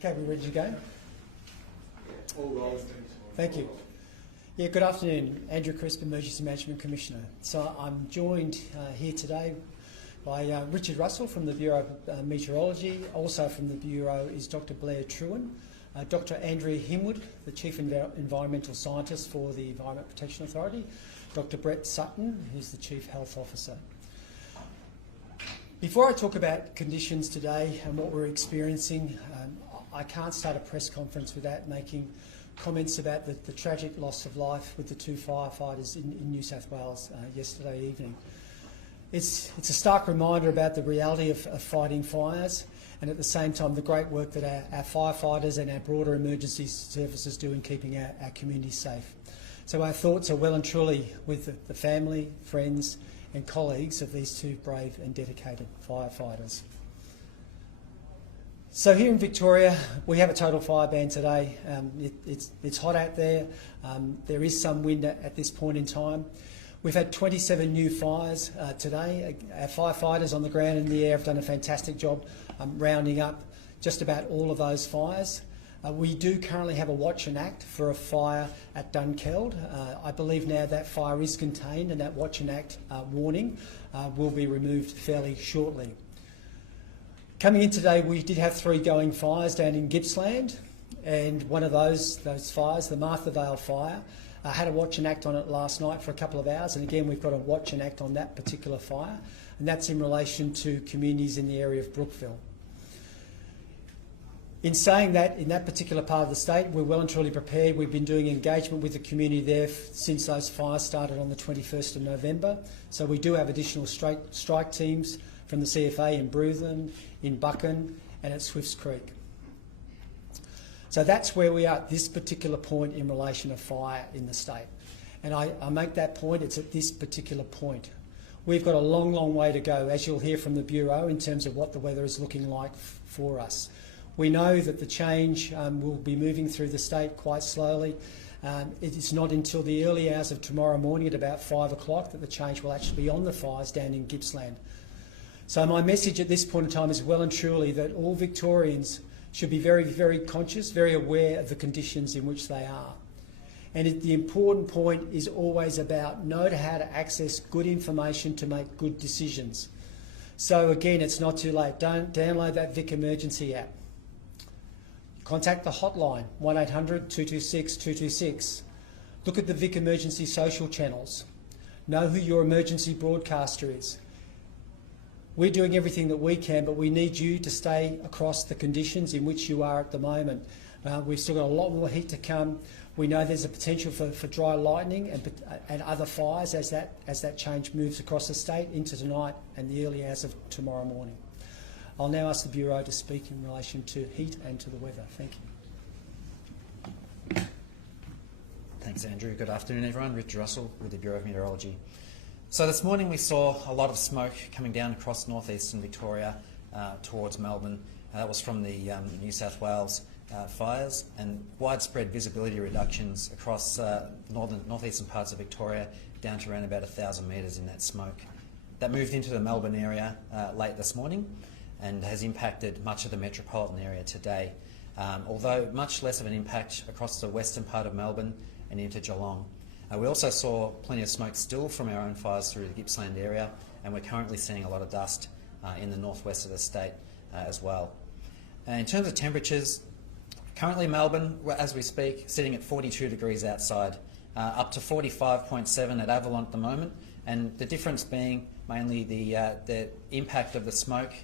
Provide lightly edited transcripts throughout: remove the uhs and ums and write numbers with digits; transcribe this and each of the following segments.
Okay, we ready to go? All roles. Thank you. Yeah, good afternoon. Andrew Crisp, Emergency Management Commissioner. So I'm joined here today by Richard Russell from the Bureau of Meteorology. Also from the Bureau is Dr Blair Trewin, Dr Andrea Himwood, the Chief Environmental Scientist for the Environment Protection Authority, Dr Brett Sutton, who's the Chief Health Officer. Before I talk about conditions today and what we're experiencing, I can't start a press conference without making comments about the tragic loss of life with the two firefighters in New South Wales yesterday evening. It's a stark reminder about the reality of fighting fires, and at the same time the great work that our firefighters and our broader emergency services do in keeping our communities safe. So our thoughts are well and truly with the family, friends and colleagues of these two brave and dedicated firefighters. So here in Victoria, we have a total fire ban today. It's hot out there. There is some wind at this point in time. We've had 27 new fires today. Our firefighters on the ground and in the air have done a fantastic job rounding up just about all of those fires. We do currently have a watch and act for a fire at Dunkeld. I believe now that fire is contained and that watch and act warning will be removed fairly shortly. Coming in today, we did have 3 going fires down in Gippsland, and one of those fires, the Martha Vale fire, had a watch and act on it last night for a couple of hours, and again we've got a watch and act on that particular fire, and that's in relation to communities in the area of Brookville. In saying that, in that particular part of the state, we're well and truly prepared. We've been doing engagement with the community there since those fires started on the 21st of November, so we do have additional strike teams from the CFA in Bruthen, in Buchan and at Swifts Creek. So that's where we are at this particular point in relation to fire in the state. And I make that point, it's at this particular point. We've got a long, long way to go, as you'll hear from the Bureau, in terms of what the weather is looking like for us. We know that the change will be moving through the state quite slowly. It is not until the early hours of tomorrow morning at about 5 o'clock that the change will actually be on the fires down in Gippsland. So my message at this point in time is well and truly that all Victorians should be very, very conscious, very aware of the conditions in which they are. And the important point is always about know how to access good information to make good decisions. So again, it's not too late. Don't download that Vic Emergency app. Contact the hotline, 1800 226 226. Look at the Vic Emergency social channels. Know who your emergency broadcaster is. We're doing everything that we can, but we need you to stay across the conditions in which you are at the moment. We've still got a lot more heat to come. We know there's a potential for dry lightning and other fires as that change moves across the state into tonight and the early hours of tomorrow morning. I'll now ask the Bureau to speak in relation to heat and to the weather. Thank you. Thanks, Andrew. Good afternoon, everyone. Richard Russell with the Bureau of Meteorology. So this morning we saw a lot of smoke coming down across northeastern Victoria towards Melbourne. That was from the New South Wales fires, and widespread visibility reductions across northeastern parts of Victoria down to around about 1,000 metres in that smoke. That moved into the Melbourne area late this morning and has impacted much of the metropolitan area today, although much less of an impact across the western part of Melbourne and into Geelong. We also saw plenty of smoke still from our own fires through the Gippsland area, and we're currently seeing a lot of dust in the northwest of the state as well. In terms of temperatures, currently Melbourne, as we speak, sitting at 42 degrees outside, up to 45.7 at Avalon at the moment, and the difference being mainly the impact of the smoke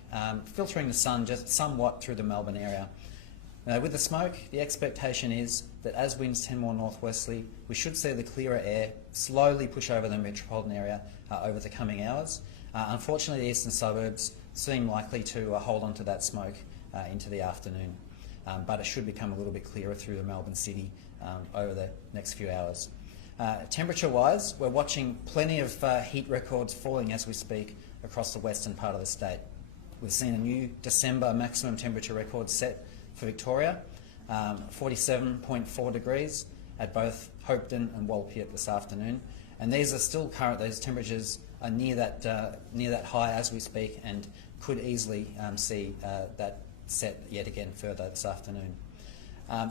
filtering the sun just somewhat through the Melbourne area. With the smoke, the expectation is that as winds tend more northwesterly, we should see the clearer air slowly push over the metropolitan area over the coming hours. Unfortunately, the eastern suburbs seem likely to hold on to that smoke into the afternoon, but it should become a little bit clearer through the Melbourne city over the next few hours. Temperature-wise, we're watching plenty of heat records falling as we speak across the western part of the state. We've seen a new December maximum temperature record set for Victoria, 47.4 degrees at both Hopetoun and Walpiat this afternoon, and these are still current. Those temperatures are near that high as we speak, and could easily see that set yet again further this afternoon.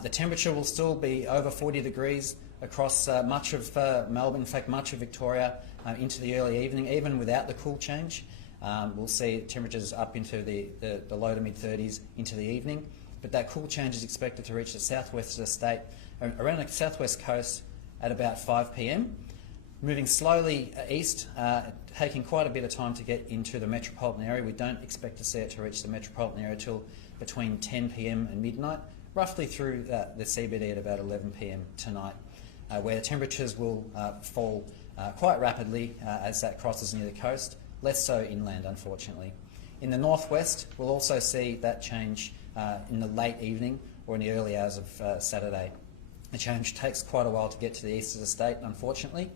The temperature will still be over 40 degrees across much of Melbourne, in fact much of Victoria, into the early evening, even without the cool change. We'll see temperatures up into the low to mid-30s into the evening, but that cool change is expected to reach the southwest of the state, around the southwest coast at about 5 p.m. Moving slowly east, taking quite a bit of time to get into the metropolitan area. We don't expect to see it to reach the metropolitan area till between 10 p.m. and midnight, roughly through the CBD at about 11 p.m. tonight, where temperatures will fall quite rapidly as that crosses near the coast, less so inland, unfortunately. In the northwest, we'll also see that change in the late evening or in the early hours of Saturday. The change takes quite a while to get to the east of the state, unfortunately,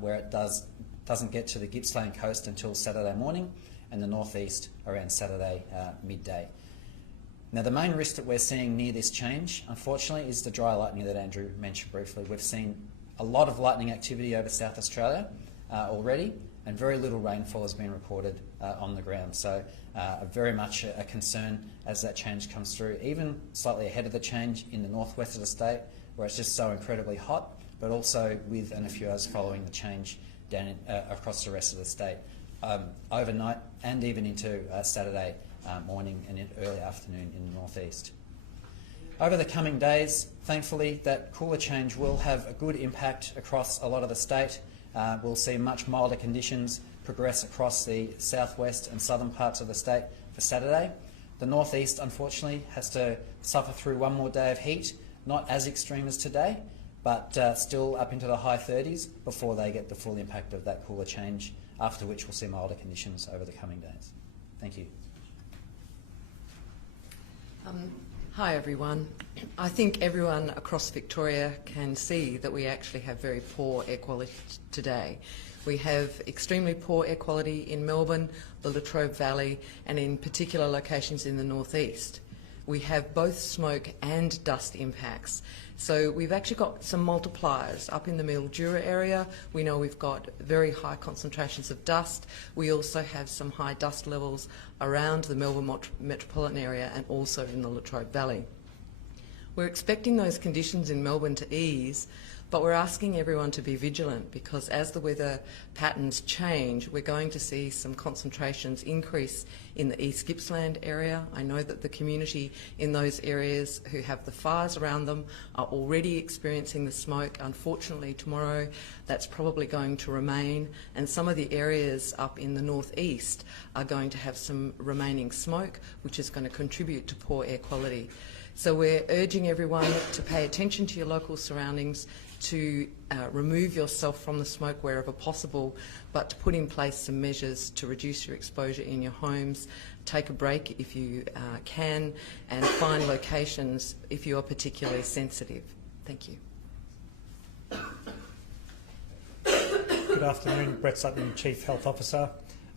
where it doesn't get to the Gippsland coast until Saturday morning, and the northeast around Saturday midday. Now, the main risk that we're seeing near this change, unfortunately, is the dry lightning that Andrew mentioned briefly. We've seen a lot of lightning activity over South Australia already, and very little rainfall has been reported on the ground. So very much a concern as that change comes through, even slightly ahead of the change in the northwest of the state, where it's just so incredibly hot, but also within a few hours following the change down across the rest of the state, overnight and even into Saturday morning and early afternoon in the northeast. Over the coming days, thankfully, that cooler change will have a good impact across a lot of the state. We'll see much milder conditions progress across the southwest and southern parts of the state for Saturday. The northeast, unfortunately, has to suffer through one more day of heat, not as extreme as today, but still up into the high 30s before they get the full impact of that cooler change, after which we'll see milder conditions over the coming days. Thank you. Hi everyone. I think everyone across Victoria can see that we actually have very poor air quality today. We have extremely poor air quality in Melbourne, the Latrobe Valley, and in particular locations in the northeast. We have both smoke and dust impacts. So we've actually got some multipliers. Up in the Mildura area, we know we've got very high concentrations of dust. We also have some high dust levels around the Melbourne metropolitan area and also in the Latrobe Valley. We're expecting those conditions in Melbourne to ease, but we're asking everyone to be vigilant, because as the weather patterns change, we're going to see some concentrations increase in the East Gippsland area. I know that the community in those areas who have the fires around them are already experiencing the smoke. Unfortunately, tomorrow that's probably going to remain, and some of the areas up in the northeast are going to have some remaining smoke, which is going to contribute to poor air quality. So we're urging everyone to pay attention to your local surroundings, to remove yourself from the smoke wherever possible, but to put in place some measures to reduce your exposure in your homes. Take a break if you can, and find locations if you are particularly sensitive. Thank you. Good afternoon, Brett Sutton, Chief Health Officer.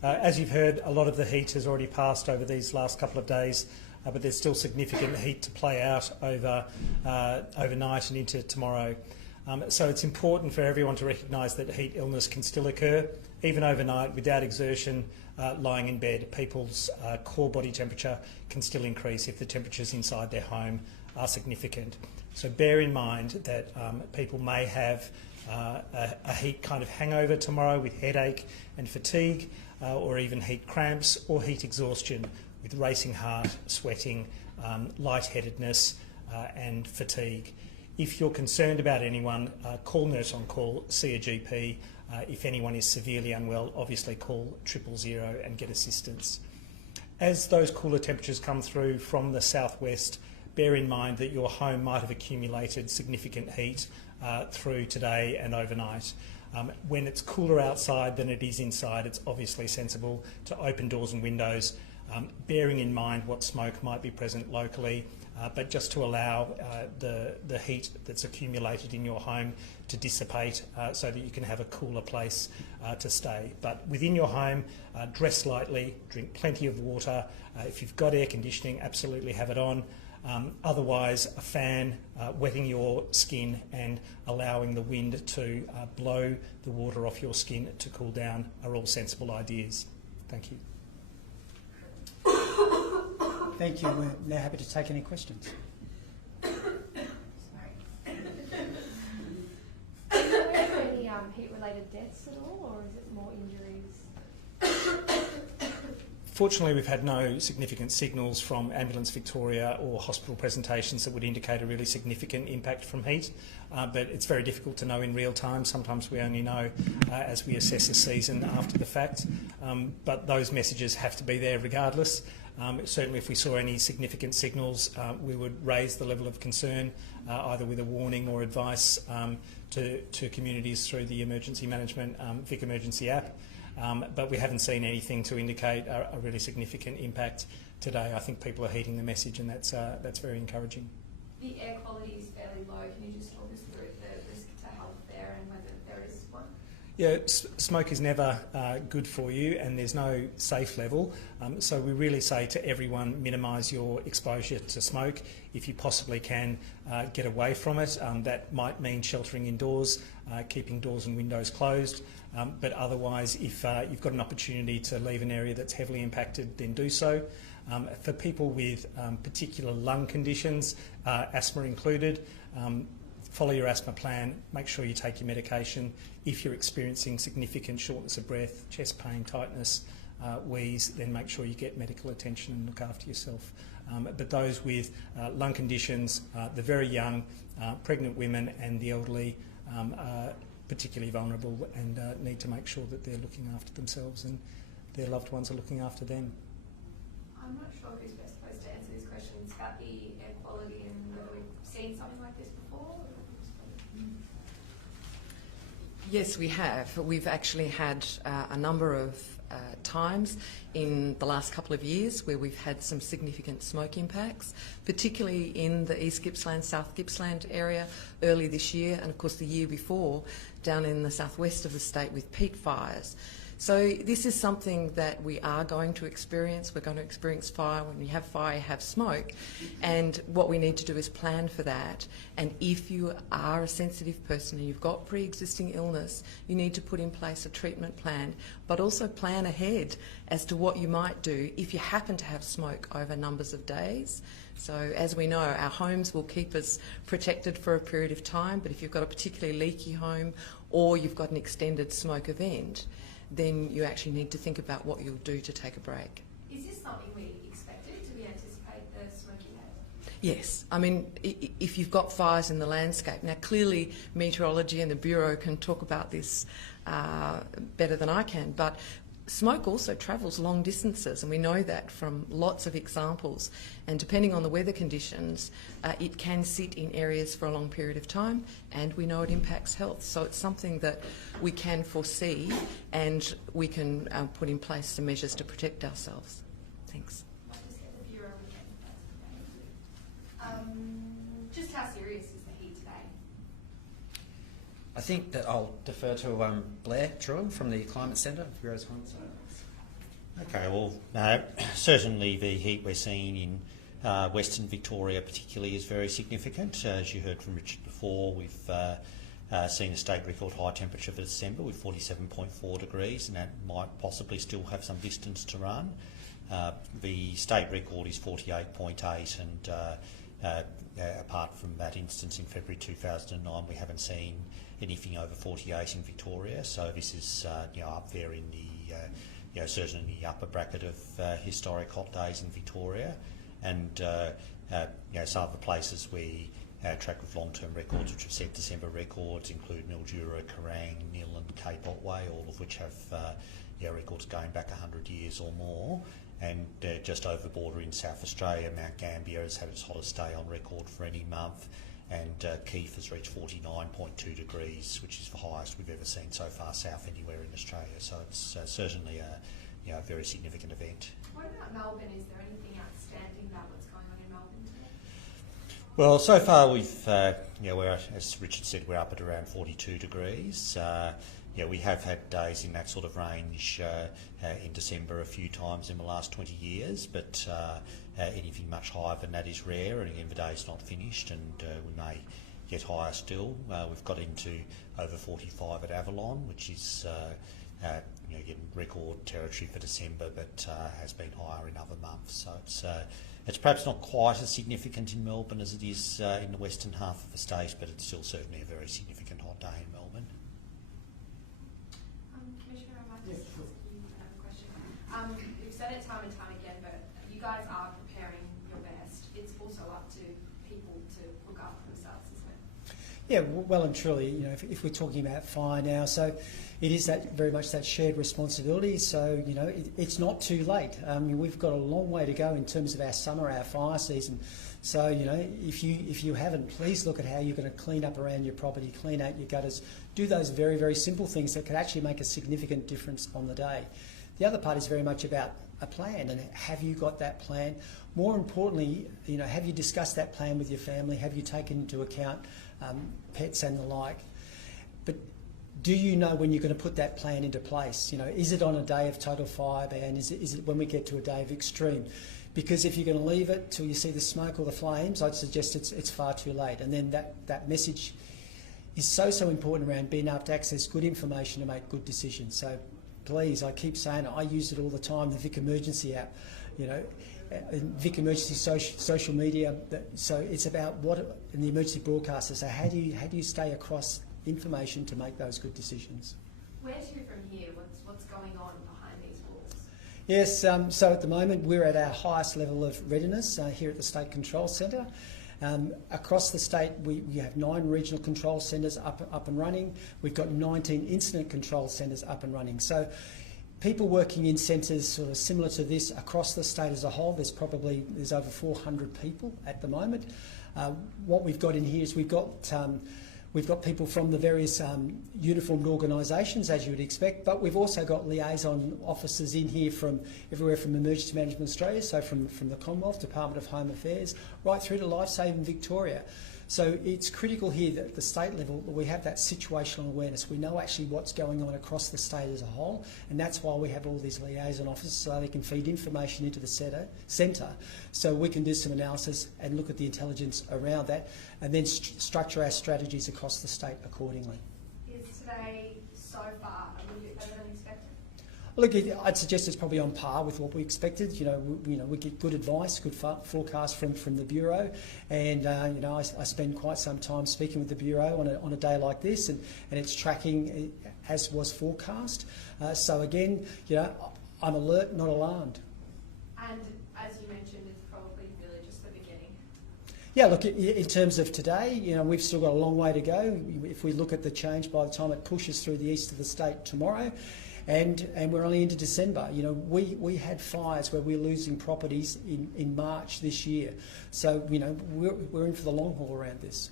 As you've heard, a lot of the heat has already passed over these last couple of days, but there's still significant heat to play out overnight and into tomorrow. So it's important for everyone to recognise that heat illness can still occur, even overnight, without exertion, lying in bed. People's core body temperature can still increase if the temperatures inside their home are significant. So bear in mind that people may have a heat kind of hangover tomorrow with headache and fatigue, or even heat cramps or heat exhaustion with racing heart, sweating, lightheadedness and fatigue. If you're concerned about anyone, call Nurse on Call, see a GP. If anyone is severely unwell, obviously call 000 and get assistance. As those cooler temperatures come through from the southwest, bear in mind that your home might have accumulated significant heat through today and overnight. When it's cooler outside than it is inside, it's obviously sensible to open doors and windows, bearing in mind what smoke might be present locally, but just to allow the heat that's accumulated in your home to dissipate so that you can have a cooler place to stay. But within your home, dress lightly, drink plenty of water. If you've got air conditioning, absolutely have it on. Otherwise, a fan, wetting your skin and allowing the wind to blow the water off your skin to cool down are all sensible ideas. Thank you. Thank you. We're now happy to take any questions. Are there any heat-related deaths at all, or is it more injuries? Fortunately, we've had no significant signals from Ambulance Victoria or hospital presentations that would indicate a really significant impact from heat, but it's very difficult to know in real time. Sometimes we only know as we assess a season after the fact, but those messages have to be there regardless. Certainly if we saw any significant signals, we would raise the level of concern, either with a warning or advice to communities through the Emergency Management Vic Emergency app. But we haven't seen anything to indicate a really significant impact today. I think people are heeding the message, and that's very encouraging. The air quality is fairly low. Can you just talk us through the risk to health there and whether there is one? Yeah, smoke is never good for you, and there's no safe level. So we really say to everyone, minimise your exposure to smoke. If you possibly can, get away from it. That might mean sheltering indoors, keeping doors and windows closed. But otherwise, if you've got an opportunity to leave an area that's heavily impacted, then do so. For people with particular lung conditions, asthma included, follow your asthma plan, make sure you take your medication. If you're experiencing significant shortness of breath, chest pain, tightness, wheeze, then make sure you get medical attention and look after yourself. But those with lung conditions, the very young, pregnant women and the elderly are particularly vulnerable and need to make sure that they're looking after themselves and their loved ones are looking after them. I'm not sure who's best placed to answer this question. It's about the air quality and whether we've seen something like this before. Yes, we have. We've actually had a number of times in the last couple of years where we've had some significant smoke impacts, particularly in the East Gippsland, South Gippsland area early this year, and of course the year before down in the southwest of the state with peat fires. So this is something that we are going to experience. We're going to experience fire. When you have fire, you have smoke. And what we need to do is plan for that. And if you are a sensitive person and you've got pre-existing illness, you need to put in place a treatment plan, but also plan ahead as to what you might do if you happen to have smoke over numbers of days. So as we know, our homes will keep us protected for a period of time, but if you've got a particularly leaky home or you've got an extended smoke event, then you actually need to think about what you'll do to take a break. Is this something we expected? Do we anticipate the smoky haze? Yes. I mean, if you've got fires in the landscape, now clearly meteorology and the Bureau can talk about this better than I can, but smoke also travels long distances, and we know that from lots of examples. And depending on the weather conditions, it can sit in areas for a long period of time, and we know it impacts health. So it's something that we can foresee, and we can put in place some measures to protect ourselves. Thanks. Might just get the Bureau again. Just how serious is the heat today? I think that I'll defer to Blair Truill from the Climate Centre, Bureau's Climate Centre. Okay, well, certainly the heat we're seeing in Western Victoria particularly is very significant. As you heard from Richard before, we've seen a state record high temperature for December with 47.4 degrees, and that might possibly still have some distance to run. The state record is 48.8, and apart from that instance in February 2009, we haven't seen anything over 48 in Victoria. So this is up there in the certainly in the upper bracket of historic hot days in Victoria, and some of the places we track with long-term records which have set December records include Mildura, Kerrang, Nil and Cape Otway, all of which have records going back 100 years or more. And just over the border in South Australia, Mount Gambier has had its hottest day on record for any month, and Keith has reached 49.2 degrees, which is the highest we've ever seen so far south anywhere in Australia. So it's certainly a very significant event. What about Melbourne? Is there anything outstanding about what's going on in Melbourne today? Well, so far we're, as Richard said, we're up at around 42 degrees. We have had days in that sort of range in December a few times in the last 20 years, but anything much higher than that is rare, and again the day's not finished, and we may get higher still. We've got into over 45 at Avalon, which is again record territory for December, but has been higher in other months. So it's It's perhaps not quite as significant in Melbourne as it is in the western half of the state, but it's still certainly a very significant hot day in Melbourne. Commissioner, I might just ask you another question. We've said it time and time again, but you guys are preparing your best. It's also up to people to look after themselves, isn't it? Yeah, well and truly, you know, if we're talking about fire now, so it is that very much that shared responsibility. So, you know, it's not too late. We've got a long way to go in terms of our summer, our fire season. So, you know, if you haven't, please look at how you're going to clean up around your property, clean out your gutters, do those very, very simple things that could actually make a significant difference on the day. The other part is very much about a plan, and have you got that plan? More importantly, you know, have you discussed that plan with your family? Have you taken into account pets and the like? But do you know when you're going to put that plan into place? You know, is it on a day of total fire ban? Is it when we get to a day of extreme? Because if you're going to leave it till you see the smoke or the flames, I'd suggest it's far too late. And then that message is so important around being able to access good information to make good decisions. So please, I keep saying it, I use it all the time, the Vic Emergency app, you know, Vic Emergency social media. So it's about what in the emergency broadcaster. So how do you stay across information to make those good decisions? Where to from here? What's going on behind these walls? Yes, so at the moment we're at our highest level of readiness here at the State Control Centre. Across the state we have 9 regional control centres up and running. We've got 19 incident control centres up and running. So people working in centres sort of similar to this across the state as a whole, there's over 400 people at the moment. What we've got in here is we've got people from the various uniformed organisations, as you would expect, but we've also got liaison officers in here from everywhere from Emergency Management Australia, so from the Commonwealth, Department of Home Affairs, right through to Lifesaving Victoria. So it's critical here that at the state level that we have that situational awareness. We know actually what's going on across the state as a whole, and that's why we have all these liaison officers, so they can feed information into the centre, so we can do some analysis and look at the intelligence around that, and then structure our strategies across the state accordingly. Is today so far a little bit better than expected? Look, I'd suggest it's probably on par with what we expected. You know, we get good advice, good forecast from the Bureau, and you know, I spend quite some time speaking with the Bureau on a day like this, and it's tracking as was forecast. So again, you know, I'm alert, not alarmed. And as you mentioned, it's probably really just the beginning. Yeah, look, in terms of today, you know, we've still got a long way to go. If we look at the change by the time it pushes through the east of the state tomorrow, and we're only into December. You know, we had fires where we're losing properties in March this year. So, you know, we're in for the long haul around this.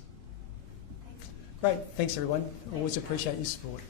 Thanks. Great, thanks everyone. Always appreciate your support.